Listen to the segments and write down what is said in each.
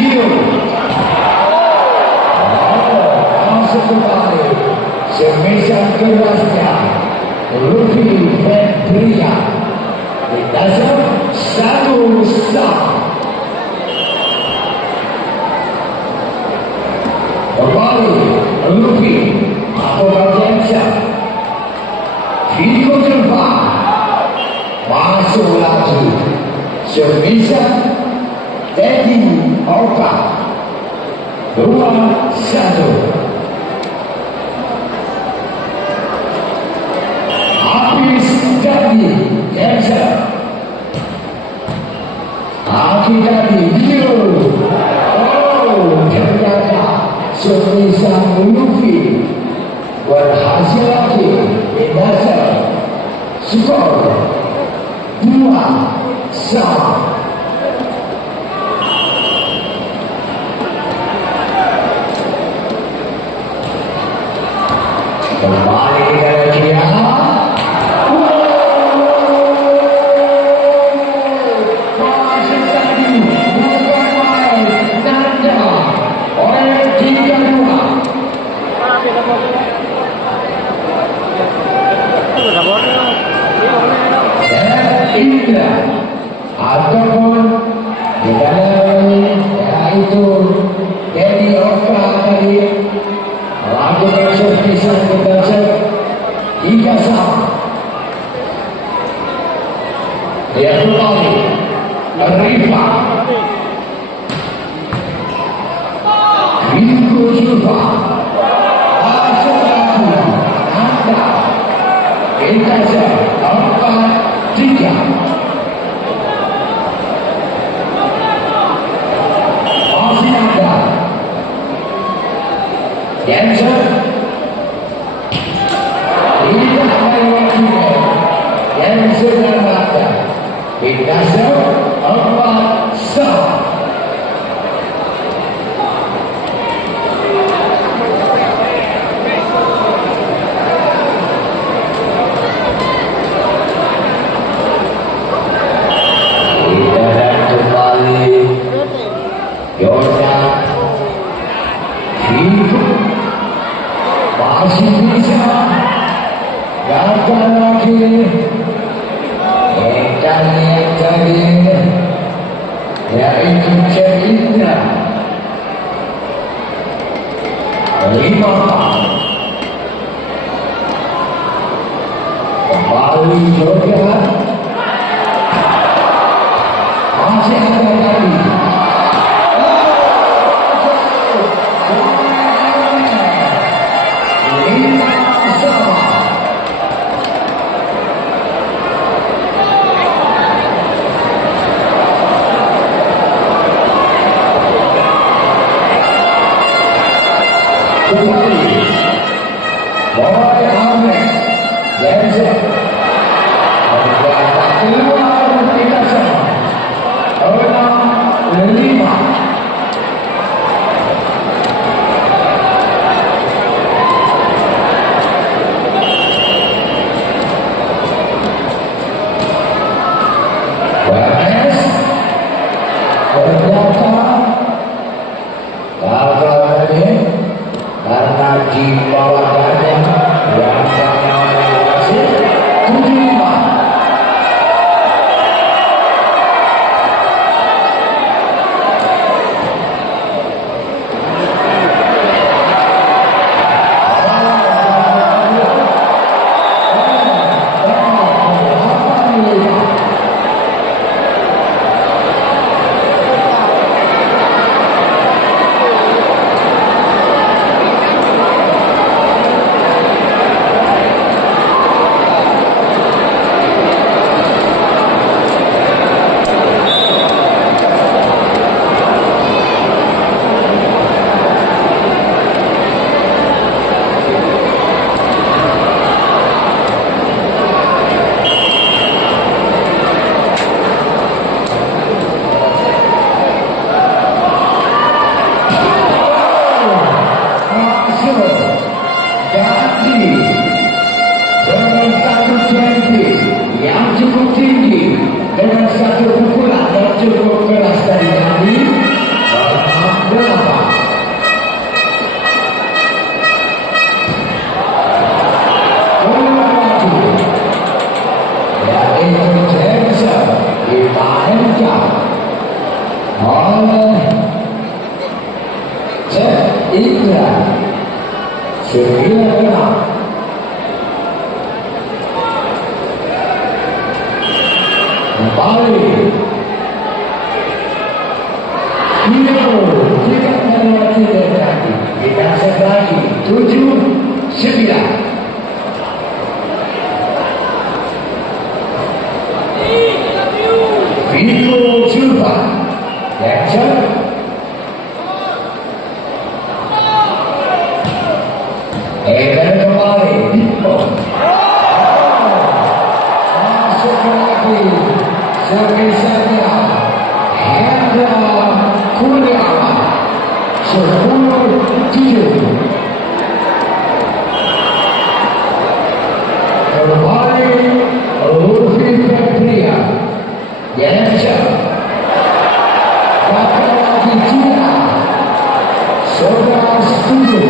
Dio masuk kembali semisal kerasnya Luffy Febria di dasar 1-1. Kembali Luffy atau Rajensa Viko Jepang masuk lagi semisal Teddy Oka 2-1. Habis jadi Jensen Aki tadi Dio. Oh, ternyata semisal Luffy berhasil lagi di dasar skor 2-1. Kembali ke dia. Masih tadi bukan main Nanda oleh 3-2. Indra ataupun yaitu Teddy Oka tadi melakukan serpisan berdasar 3-1. Dia kembali Riva Viko Silva masuk lagi Anda Indra 4-3. Masih ada Jensen tidak lewati Jensen dan Mata di dasar 4-1. Masih bisa gagal lagi yang tadi yaitu Cedina 5. Kembali juga masih ada lagi kembali Boy Ahmed Jensen bergerak keluar tidak sama 6-5. WMS ternyata gagal tadi karena di bawahnya yang masih 7-5. oleh Cek Indra 9-6. Kembali Hero tidak melewati dekati. Kita lagi 7-9. Viko Juba Jackson dan kembali Viko masuk lagi servisnya Hendra Kurniawan 10-7. Kembali Lutfi Febrian Jensen bakal lagi Cina sudah setuju.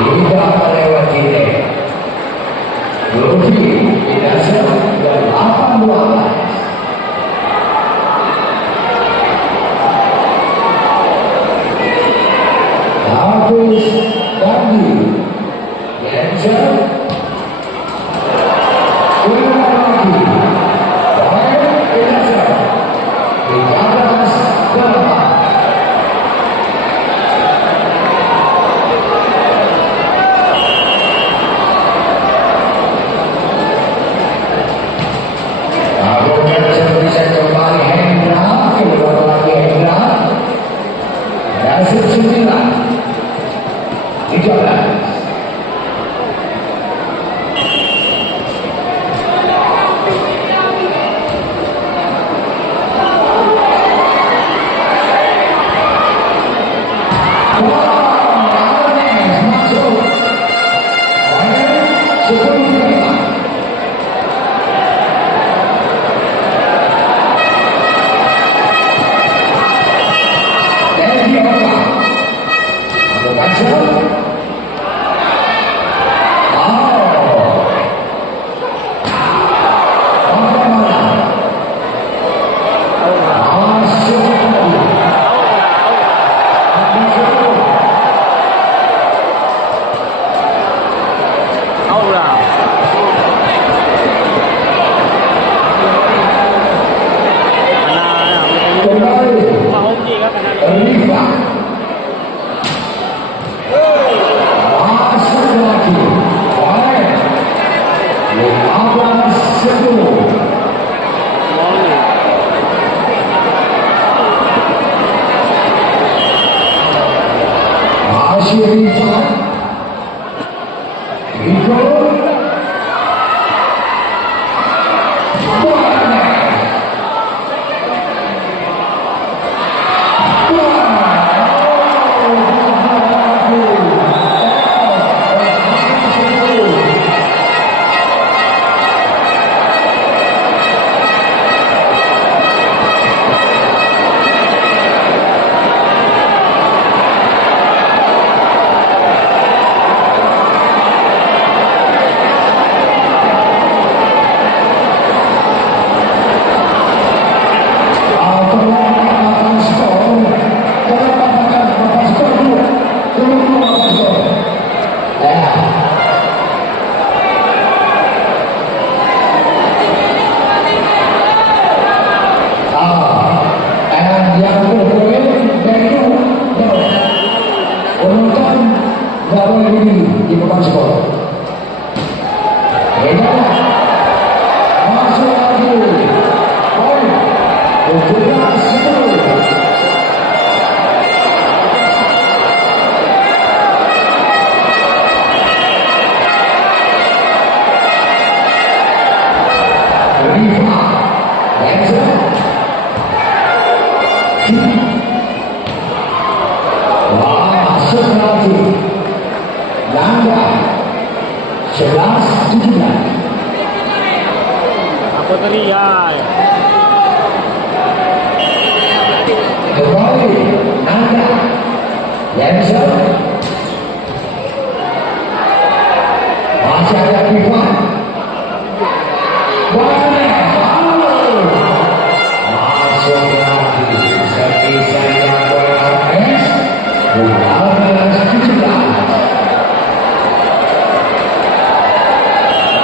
Tidak melewati net. Lutfi tidak serang dan 8-12. Hafiz Dandi Jensen Kurang lagi Baik tidak serang 13-8. Bisa kembali Hendra, keluar lagi Hendra. Dasar 9-13. Rifa Lensa wah masuk lagi Langga 11-17 Apa tadi ya? kembali Nanda Lensa masih ada Rifa masuk lagi sebisa yang berhasil 12-17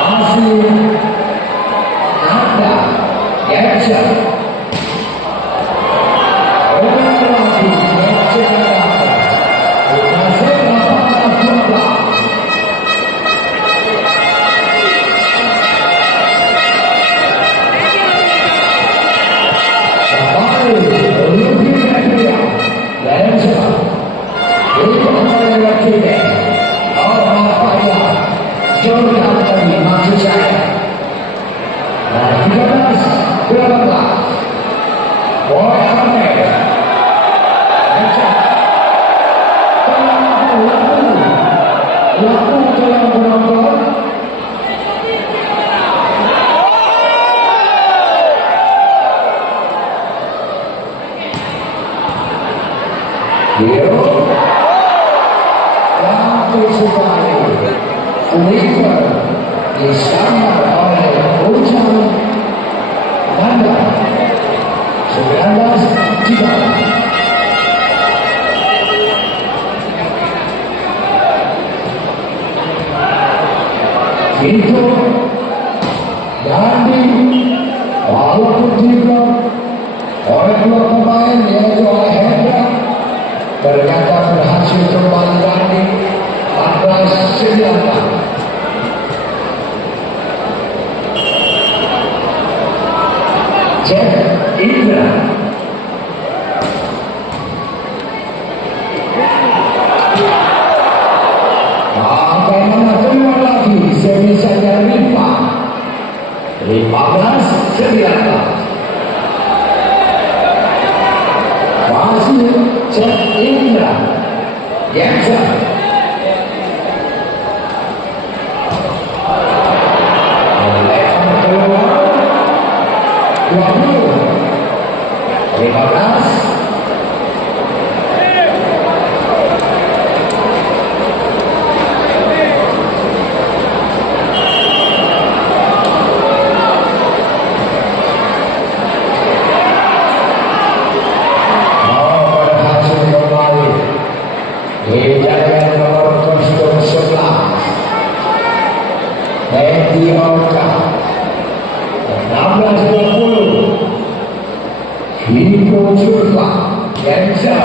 masih ada Yensa lagi Yensa masih 18-12 disambut oleh Ujang Nanda 19-3 itu Dandi walaupun diblok oleh dua pemain yaitu oleh Hendra ternyata berhasil kembali Dandi 14-9 Jack Indra bagaimana keluar lagi sebisanya Rifa 15-19 masih Jack Indra Yensa keluar 15 berhasil kembali Hidayat nomor 11 Mehdi Oka 16-20 Hiko Surfa Yensa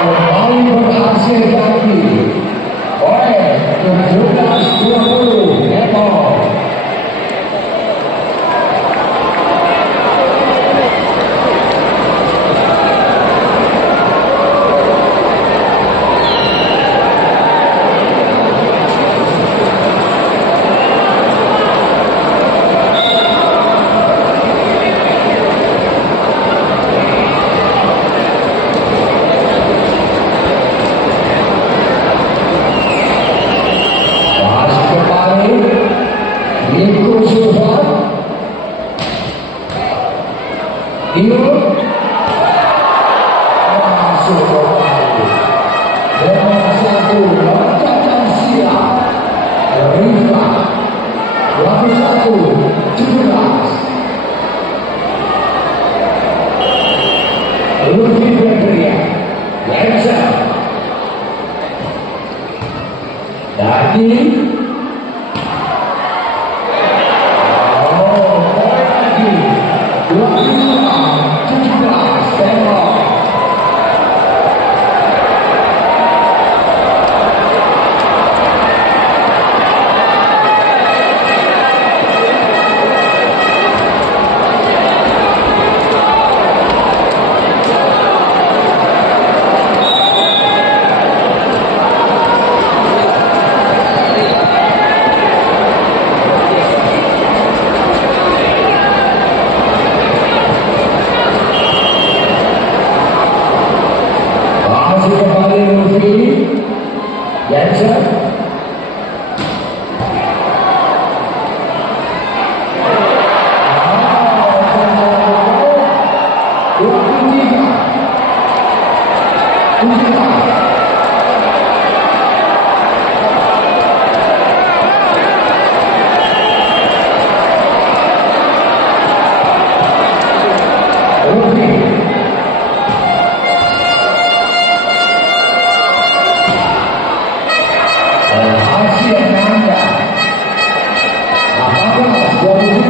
kembali berhasil lagi oleh 17-20 Nepal Asia Nanda. Apakah sebuah